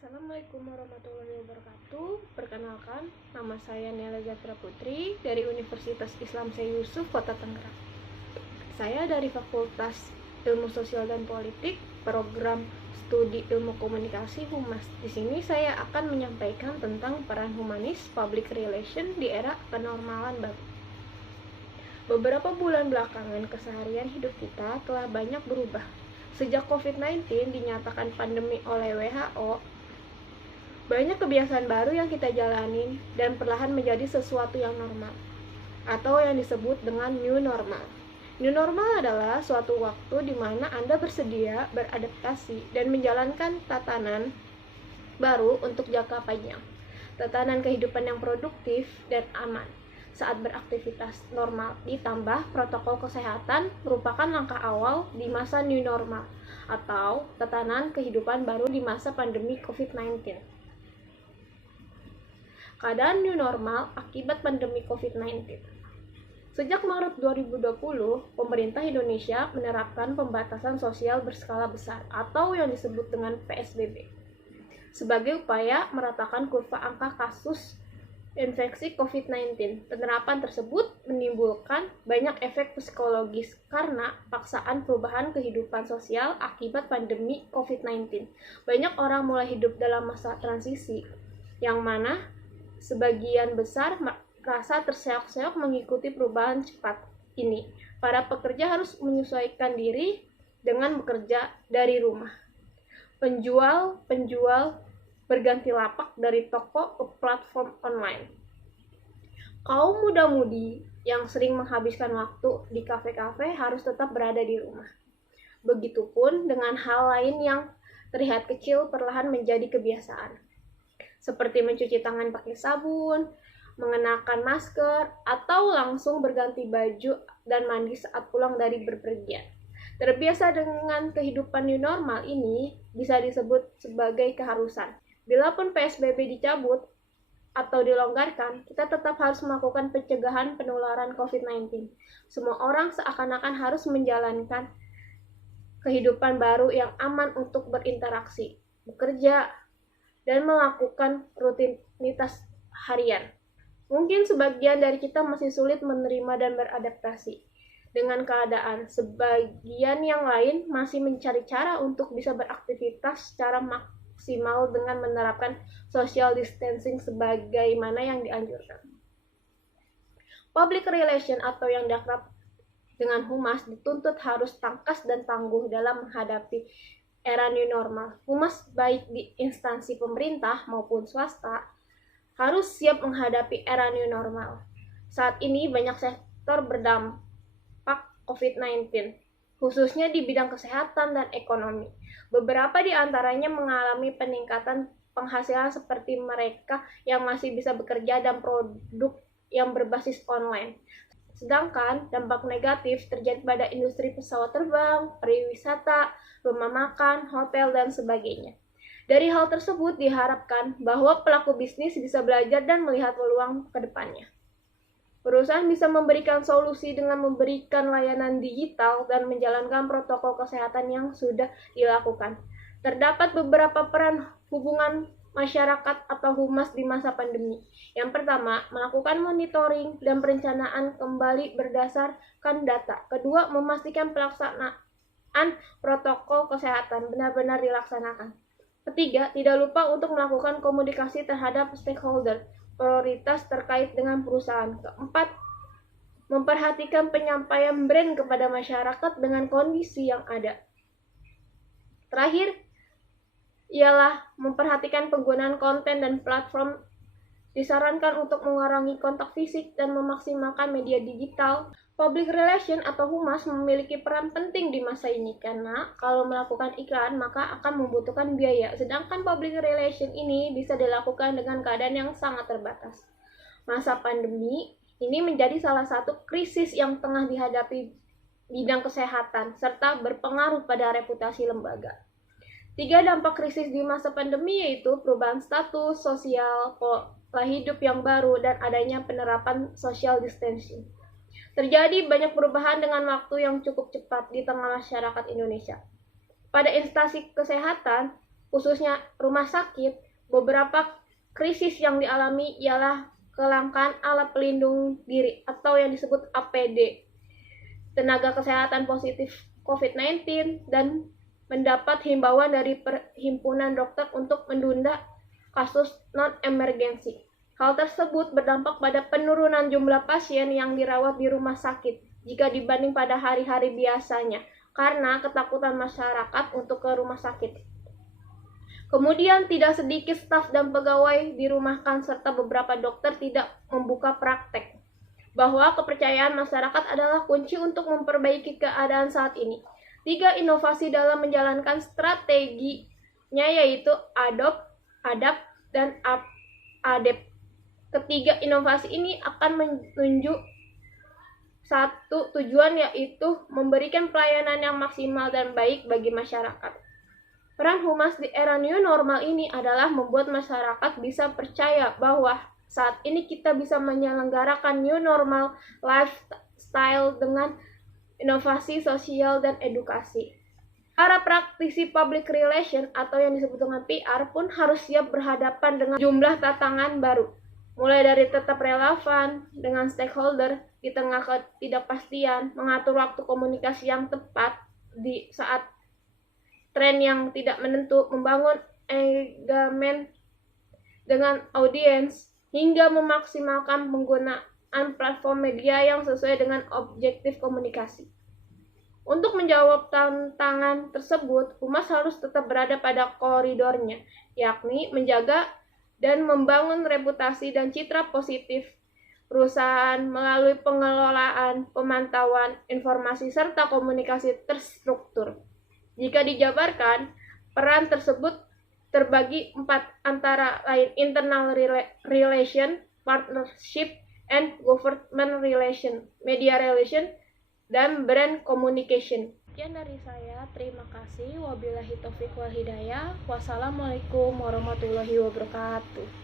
Assalamualaikum warahmatullahi wabarakatuh. Perkenalkan, nama saya Nela Zafira Putri dari Universitas Islam Syekh Yusuf, Kota Tangerang. Saya dari Fakultas Ilmu Sosial dan Politik, Program Studi Ilmu Komunikasi Humas. Di sini saya akan menyampaikan tentang peran humanis public relation di era kenormalan baru. Beberapa bulan belakangan keseharian hidup kita telah banyak berubah. Sejak COVID-19 dinyatakan pandemi oleh WHO, banyak kebiasaan baru yang kita jalani dan perlahan menjadi sesuatu yang normal, atau yang disebut dengan new normal. New normal adalah suatu waktu di mana Anda bersedia beradaptasi dan menjalankan tatanan baru untuk jangka panjang. Tatanan kehidupan yang produktif dan aman saat beraktivitas normal, ditambah protokol kesehatan merupakan langkah awal di masa new normal atau tatanan kehidupan baru di masa pandemi COVID-19. Keadaan new normal akibat pandemi COVID-19. Sejak Maret 2020, pemerintah Indonesia menerapkan pembatasan sosial berskala besar atau yang disebut dengan PSBB sebagai upaya meratakan kurva angka kasus infeksi COVID-19. Penerapan tersebut menimbulkan banyak efek psikologis karena paksaan perubahan kehidupan sosial akibat pandemi COVID-19. Banyak orang mulai hidup dalam masa transisi, yang mana sebagian besar merasa terseok-seok mengikuti perubahan cepat ini. Para pekerja harus menyesuaikan diri dengan bekerja dari rumah. Penjual berganti lapak dari toko ke platform online. Kaum muda-mudi yang sering menghabiskan waktu di kafe-kafe harus tetap berada di rumah. Begitupun dengan hal lain yang terlihat kecil perlahan menjadi kebiasaan, seperti mencuci tangan pakai sabun, mengenakan masker, atau langsung berganti baju dan mandi saat pulang dari bepergian. Terbiasa dengan kehidupan new normal ini bisa disebut sebagai keharusan. Bila pun PSBB dicabut atau dilonggarkan, kita tetap harus melakukan pencegahan penularan COVID-19. Semua orang seakan-akan harus menjalankan kehidupan baru yang aman untuk berinteraksi, bekerja, dan melakukan rutinitas harian. Mungkin sebagian dari kita masih sulit menerima dan beradaptasi dengan keadaan. Sebagian yang lain masih mencari cara untuk bisa beraktivitas secara maksimal dengan menerapkan social distancing sebagaimana yang dianjurkan. Public relation atau yang diakrab dengan humas dituntut harus tangkas dan tangguh dalam menghadapi era new normal. Humas baik di instansi pemerintah maupun swasta harus siap menghadapi era new normal. Saat ini banyak sektor berdampak COVID-19, khususnya di bidang kesehatan dan ekonomi. Beberapa di antaranya mengalami peningkatan penghasilan seperti mereka yang masih bisa bekerja dan produk yang berbasis online. Sedangkan dampak negatif terjadi pada industri pesawat terbang, pariwisata, rumah makan, hotel, dan sebagainya. Dari hal tersebut diharapkan bahwa pelaku bisnis bisa belajar dan melihat peluang ke depannya. Perusahaan bisa memberikan solusi dengan memberikan layanan digital dan menjalankan protokol kesehatan yang sudah dilakukan. Terdapat beberapa peran hubungan masyarakat atau humas di masa pandemi. Yang pertama, melakukan monitoring dan perencanaan kembali berdasarkan data. Kedua, memastikan pelaksanaan protokol kesehatan benar-benar dilaksanakan. Ketiga, tidak lupa untuk melakukan komunikasi terhadap stakeholder, prioritas terkait dengan perusahaan. Keempat, memperhatikan penyampaian brand kepada masyarakat dengan kondisi yang ada. Terakhir, ialah memperhatikan penggunaan konten dan platform. Disarankan untuk mengurangi kontak fisik dan memaksimalkan media digital. Public relation atau humas memiliki peran penting di masa ini karena kalau melakukan iklan maka akan membutuhkan biaya. Sedangkan public relation ini bisa dilakukan dengan keadaan yang sangat terbatas. Masa pandemi ini menjadi salah satu krisis yang tengah dihadapi bidang kesehatan serta berpengaruh pada reputasi lembaga. 3 dampak krisis di masa pandemi yaitu perubahan status sosial, pola hidup yang baru, dan adanya penerapan social distancing. Terjadi banyak perubahan dengan waktu yang cukup cepat di tengah masyarakat Indonesia. Pada instansi kesehatan, khususnya rumah sakit, beberapa krisis yang dialami ialah kelangkaan alat pelindung diri atau yang disebut APD, tenaga kesehatan positif COVID-19, dan mendapat himbauan dari Perhimpunan Dokter untuk menunda kasus non-emergensi. Hal tersebut berdampak pada penurunan jumlah pasien yang dirawat di rumah sakit jika dibanding pada hari-hari biasanya, karena ketakutan masyarakat untuk ke rumah sakit. Kemudian tidak sedikit staf dan pegawai dirumahkan serta beberapa dokter tidak membuka praktek. Bahwa kepercayaan masyarakat adalah kunci untuk memperbaiki keadaan saat ini. 3 inovasi dalam menjalankan strateginya yaitu adapt, dan adapt. Ketiga inovasi ini akan menunjuk satu tujuan, yaitu memberikan pelayanan yang maksimal dan baik bagi masyarakat. Peran humas di era new normal ini adalah membuat masyarakat bisa percaya bahwa saat ini kita bisa menyelenggarakan new normal lifestyle dengan inovasi sosial dan edukasi. Para praktisi public relation atau yang disebut dengan PR pun harus siap berhadapan dengan jumlah tantangan baru, mulai dari tetap relevan dengan stakeholder di tengah ketidakpastian, mengatur waktu komunikasi yang tepat di saat tren yang tidak menentu, membangun engagement dengan audiens, hingga memaksimalkan penggunaan platform media yang sesuai dengan objektif komunikasi. Untuk menjawab tantangan tersebut, humas harus tetap berada pada koridornya, yakni menjaga dan membangun reputasi dan citra positif perusahaan melalui pengelolaan, pemantauan, informasi, serta komunikasi terstruktur. Jika dijabarkan, peran tersebut terbagi 4, antara lain internal relation, partnership, and government relation, media relation, dan brand communication. Sekian dari saya, terima kasih. Wabillahi taufiq wal hidayah. Wassalamualaikum warahmatullahi wabarakatuh.